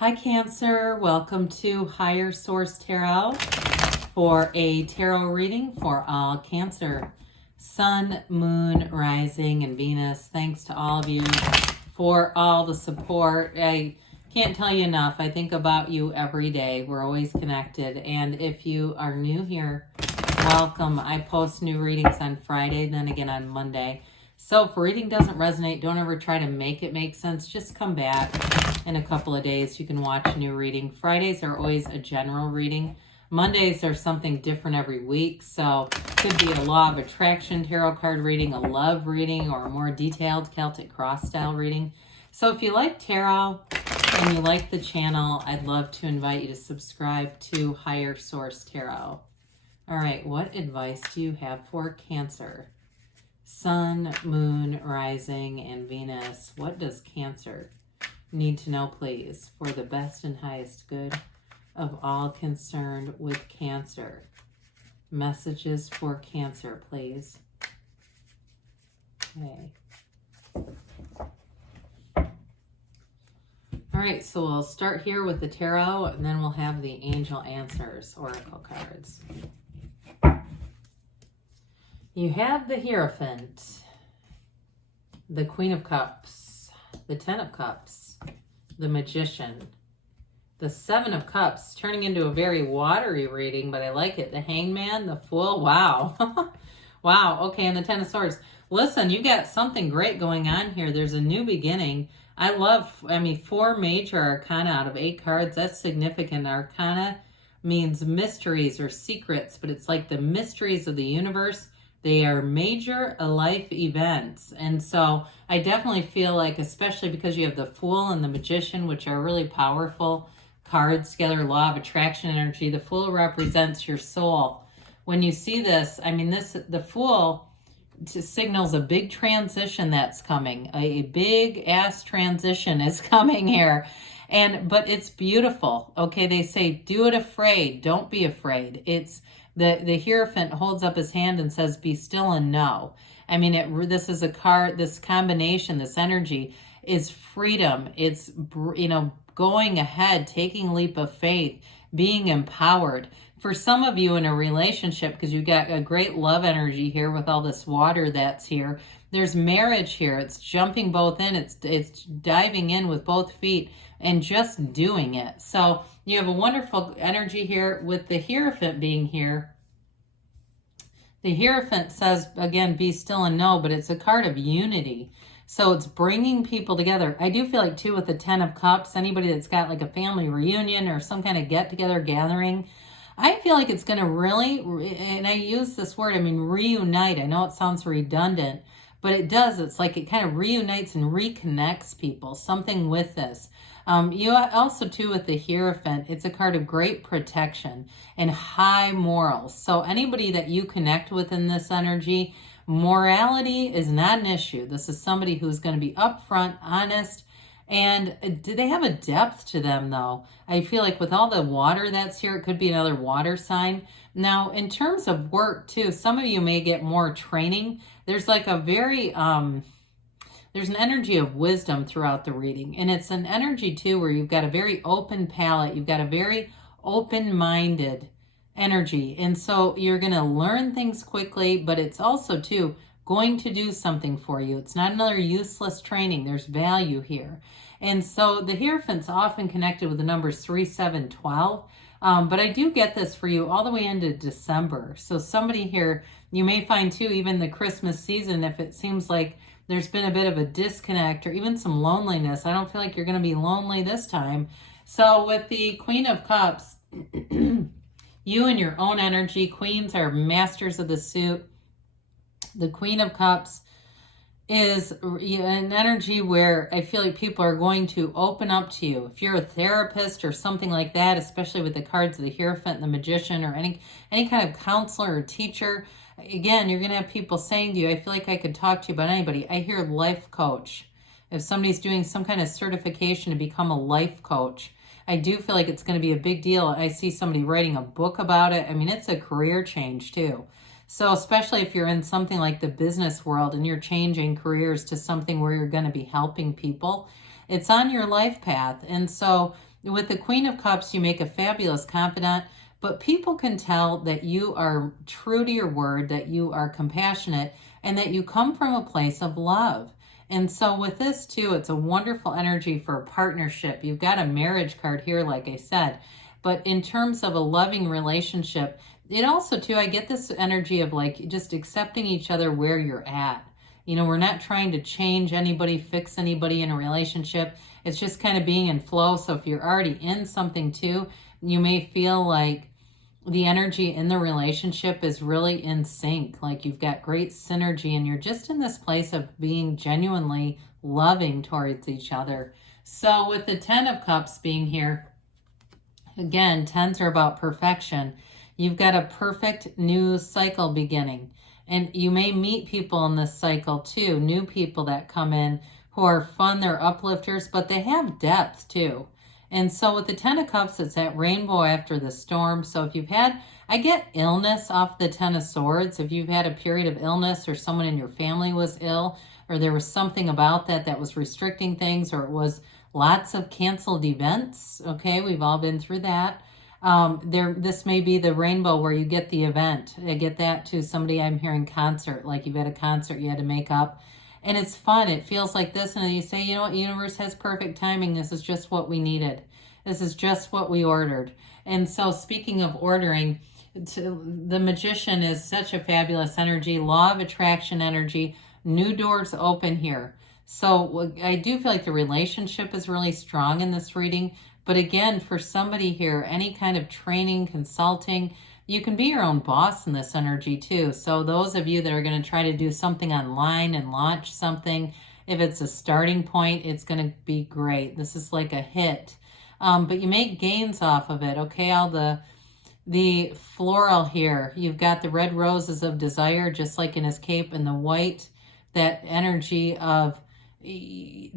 Hi Cancer, welcome to Higher Source Tarot for a tarot reading for all Cancer. Sun, Moon, Rising, and Venus. Thanks to all of you for all the support. I can't tell you enough. I think about you every day. We're always connected. And if you are new here, welcome. I post new readings on Friday, then again on Monday. So if a reading doesn't resonate, don't ever try to make it make sense. Just come back in a couple of days. You can watch a new reading. Fridays are always a general reading. Mondays are something different every week. So it could be a law of attraction tarot card reading, a love reading, or a more detailed Celtic cross style reading. So if you like tarot and you like the channel, I'd love to invite you to subscribe to Higher Source Tarot. All right, what advice do you have for Cancer? Sun, Moon, Rising, and Venus. What does Cancer need to know, please, for the best and highest good of all concerned with Cancer? Messages for Cancer, please. Okay. All right, so we'll start here with the tarot, and then we'll have the angel answers, oracle cards. You have the Hierophant, the Queen of Cups, the Ten of Cups, the Magician, the Seven of Cups, turning into a very watery reading, but I like it. The Hangman, the Fool, wow. Wow, okay, and the Ten of Swords. Listen, you got something great going on here. There's a new beginning. I mean, 4 major arcana out of 8 cards. That's significant. Arcana means mysteries or secrets, but it's like the mysteries of the universe. They are major life events. And so I definitely feel like, especially because you have the Fool and the Magician, which are really powerful cards together, law of attraction energy. The Fool represents your soul. When you see this, I mean, the Fool signals a big transition that's coming. A big ass transition is coming here. But it's beautiful. Okay, they say, do it afraid. Don't be afraid. It's the Hierophant holds up his hand and says, be still and know. I mean, this is a card, this combination, this energy is freedom. It's, going ahead, taking a leap of faith, being empowered. For some of you in a relationship, because you've got a great love energy here with all this water that's here, there's marriage here. It's jumping both in. It's diving in with both feet and just doing it. So you have a wonderful energy here with the Hierophant being here. The Hierophant says, again, be still and know, but it's a card of unity. So it's bringing people together. I do feel like, too, with the Ten of Cups, anybody that's got like a family reunion or some kind of get-together gathering, I feel like it's going to really, and I use this word, I mean, reunite. I know it sounds redundant, but it does. It's like it kind of reunites and reconnects people, something with this. You also, too, with the Hierophant, it's a card of great protection and high morals. So anybody that you connect with in this energy, morality is not an issue. This is somebody who's going to be upfront, honest, and do they have a depth to them, though? I feel like with all the water that's here, it could be another water sign. Now, in terms of work, too, some of you may get more training. There's like a very, there's an energy of wisdom throughout the reading. And it's an energy, too, where you've got a very open palette. You've got a very open-minded energy. And so you're going to learn things quickly, but it's also, too, going to do something for you. It's not another useless training. There's value here. And so the Hierophant's often connected with the numbers 3, 7, 12. But I do get this for you all the way into December. So somebody here, you may find too, even the Christmas season, if it seems like there's been a bit of a disconnect or even some loneliness, I don't feel like you're going to be lonely this time. So with the Queen of Cups, you and your own energy, queens are masters of the suit. The Queen of Cups is an energy where I feel like people are going to open up to you. If you're a therapist or something like that, especially with the cards of the Hierophant and the Magician, or any kind of counselor or teacher, again, you're going to have people saying to you, I feel like I could talk to you about anybody. I hear life coach. If somebody's doing some kind of certification to become a life coach, I do feel like it's going to be a big deal. I see somebody writing a book about it. I mean, it's a career change too. So especially if you're in something like the business world and you're changing careers to something where you're going to be helping people, it's on your life path. And so With the Queen of Cups, you make a fabulous confidant, but people can tell that you are true to your word, that you are compassionate, and that you come from a place of love. And so with this too, it's a wonderful energy for a partnership. You've got a marriage card here, like I said, but in terms of a loving relationship, it also too, I get this energy of like just accepting each other where you're at. You know, we're not trying to change anybody, fix anybody in a relationship. It's just kind of being in flow. So if you're already in something too, you may feel like the energy in the relationship is really in sync. Like you've got great synergy and you're just in this place of being genuinely loving towards each other. So with the 10 of Cups being here, again, 10s are about perfection. You've got a perfect new cycle beginning. And you may meet people in this cycle too, new people that come in who are fun, they're uplifters, but they have depth too. And so with the 10 of Cups, it's that rainbow after the storm. So if you've had, I get illness off the 10 of Swords. If you've had a period of illness or someone in your family was ill, or there was something about that was restricting things, or it was lots of canceled events. Okay, we've all been through that. This may be the rainbow where you get the event. I get that too. Somebody I'm hearing concert, like you've had a concert you had to make up. And it's fun. It feels like this. And then you say, you know what? Universe has perfect timing. This is just what we needed. This is just what we ordered. And so speaking of ordering, the Magician is such a fabulous energy. Law of attraction energy. New doors open here. So I do feel like the relationship is really strong in this reading. But again, for somebody here, any kind of training, consulting, you can be your own boss in this energy too. So those of you that are going to try to do something online and launch something, if it's a starting point, it's going to be great. This is like a hit. But you make gains off of it. Okay, all the floral here. You've got the red roses of desire, just like in his cape, and the white, that energy of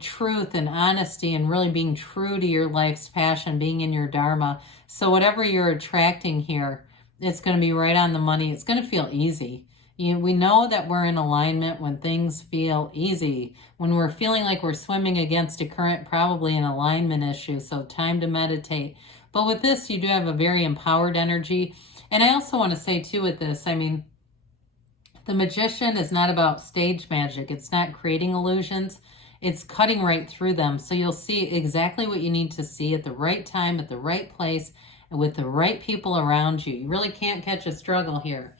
truth and honesty and really being true to your life's passion, being in your dharma. So whatever you're attracting here, it's going to be right on the money. It's going to feel easy. We know that we're in alignment when things feel easy. When we're feeling like we're swimming against a current, probably an alignment issue. So time to meditate. But with this, you do have a very empowered energy. And I also want to say too with this, I mean, the Magician is not about stage magic. It's not creating illusions. It's cutting right through them. So you'll see exactly what you need to see at the right time, at the right place, and with the right people around you. You really can't catch a struggle here,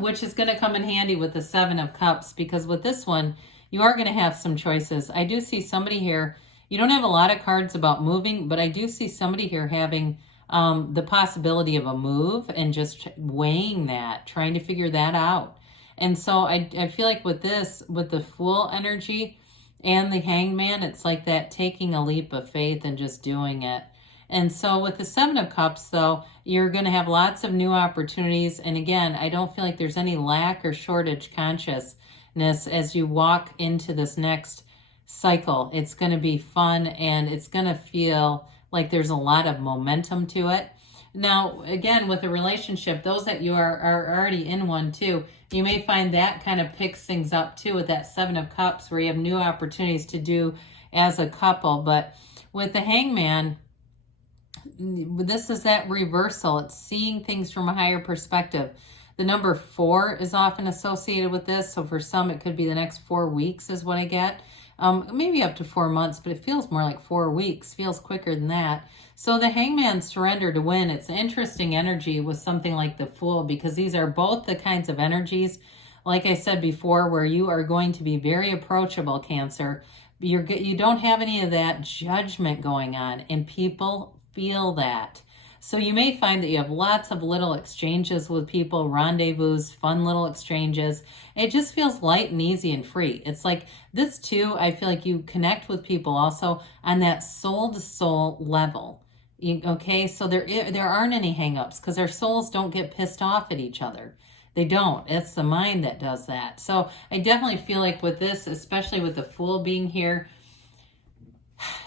which is going to come in handy with the 7 of Cups, because with this one, you are going to have some choices. I do see somebody here, you don't have a lot of cards about moving, but I do see somebody here having the possibility of a move and just weighing that, trying to figure that out. And so I feel like with this, with the Fool energy and the Hangman, it's like that taking a leap of faith and just doing it. And so with the 7 of Cups, though, you're going to have lots of new opportunities. And again, I don't feel like there's any lack or shortage consciousness as you walk into this next cycle. It's going to be fun and it's going to feel like there's a lot of momentum to it. Now, again, with a relationship, those that you are already in one too, you may find that kind of picks things up too with that 7 of Cups where you have new opportunities to do as a couple. But with the Hangman, this is that reversal. It's seeing things from a higher perspective. The number 4 is often associated with this. So for some, it could be the next 4 weeks is what I get. Maybe up to 4 months, but it feels more like 4 weeks. Feels quicker than that. So the Hangman, surrender to win. It's an interesting energy with something like the Fool, because these are both the kinds of energies, like I said before, where you are going to be very approachable, Cancer. You don't have any of that judgment going on, and people feel that. So you may find that you have lots of little exchanges with people, rendezvous, fun little exchanges. It just feels light and easy and free. It's like this too, I feel like you connect with people also on that soul-to-soul level. Okay, so there aren't any hang-ups because our souls don't get pissed off at each other. They don't. It's the mind that does that. So I definitely feel like with this, especially with the Fool being here,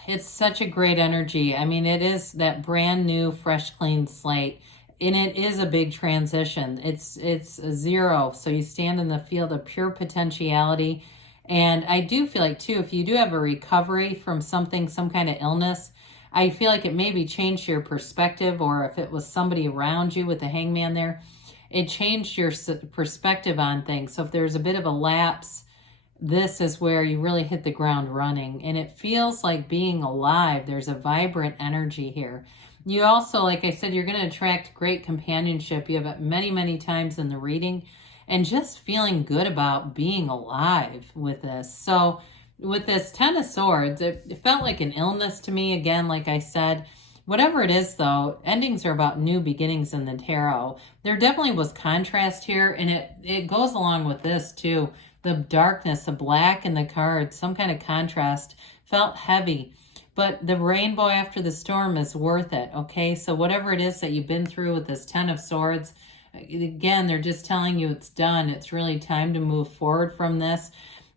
it's such a great energy. I mean, it is that brand new, fresh, clean slate. And it is a big transition. It's a 0. So you stand in the field of pure potentiality. And I do feel like, too, if you do have a recovery from something, some kind of illness, I feel like it maybe changed your perspective, or if it was somebody around you with the hangman there, it changed your perspective on things. So if there's a bit of a lapse, this is where you really hit the ground running. And it feels like being alive. There's a vibrant energy here. You also, like I said, you're going to attract great companionship. You have it many, many times in the reading. And just feeling good about being alive with this. So with this Ten of Swords, it felt like an illness to me. Again, like I said, whatever it is, though, endings are about new beginnings in the tarot. There definitely was contrast here, and it goes along with this, too. The darkness, the black in the cards, some kind of contrast, felt heavy. But the rainbow after the storm is worth it, okay? So whatever it is that you've been through with this Ten of Swords, again, they're just telling you it's done. It's really time to move forward from this.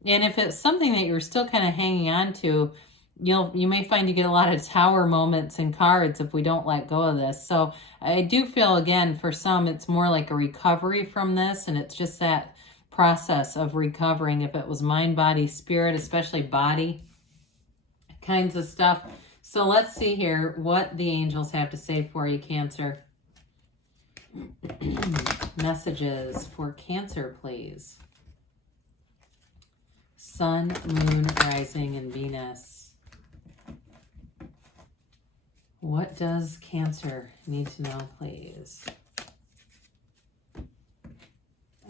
And if it's something that you're still kind of hanging on to, you may find you get a lot of tower moments in cards if we don't let go of this. So I do feel, again, for some, it's more like a recovery from this, and it's just that process of recovering. If it was mind, body, spirit, especially body kinds of stuff. So let's see here what the angels have to say for you, Cancer. Messages for Cancer, please. Sun, Moon, Rising, and Venus. What does Cancer need to know, please?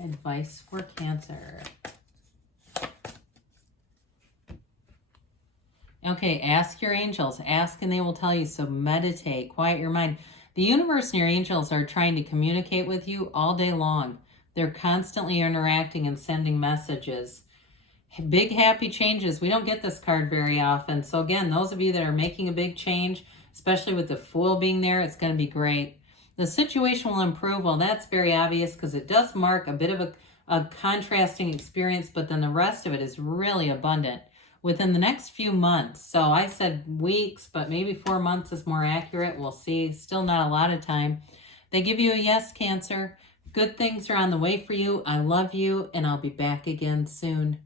Advice for Cancer. Okay, ask your angels. Ask and they will tell you. So meditate, quiet your mind. The universe and your angels are trying to communicate with you all day long. They're constantly interacting and sending messages. Big happy changes. We don't get this card very often. So again, those of you that are making a big change, especially with the Fool being there, it's going to be great. The situation will improve. Well, that's very obvious because it does mark a bit of a contrasting experience, but then the rest of it is really abundant within the next few months. So I said weeks, but maybe 4 months is more accurate. We'll see. Still not a lot of time. They give you a yes, Cancer. Good things are on the way for you. I love you, and I'll be back again soon.